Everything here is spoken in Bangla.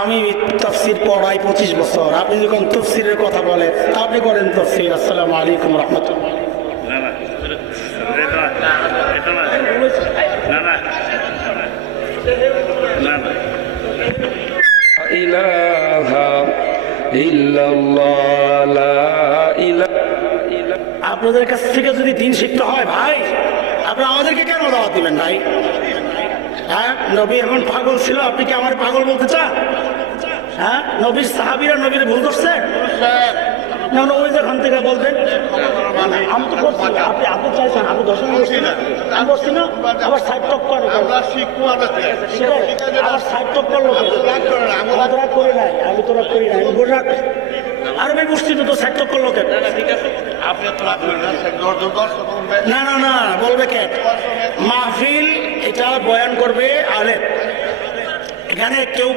আমি তাফসীর পড়াই 25 বছর, আপনি যখন তাফসীরের কথা বলেন আপনি করেন তাফসীর। আসসালামু আলাইকুম রহমতুল্লাহ। আপনাদের কাছ থেকে যদি দিন শিখতে হয় ভাই, আপনারা আমাদেরকে কেন দাওয়াত দিবেন ভাই? হ্যাঁ, নবী এখন পাগল ছিল, আপনি কি আমার পাগল বলতে চান? হ্যাঁ, নবীর সাহাবীরা নবীর ভুল করছে না? নবী যখন থেকে বলবেন আমি তো করছি, আপনি আপনি চাইছেন, আমি দর্শন করছি না, আমি করছি না, আবার সাইড টক করে আবার সাইড টক করলো, রাগ করে নাই, আমি তো রাগ করি নাই, আমি ভোট রাখ আরবি মুসলিম তো সাইড টক করলো কেন? না না না বলবে কে? মাহফিল এটা বয়ান করবে আলেম, এখানে কেউ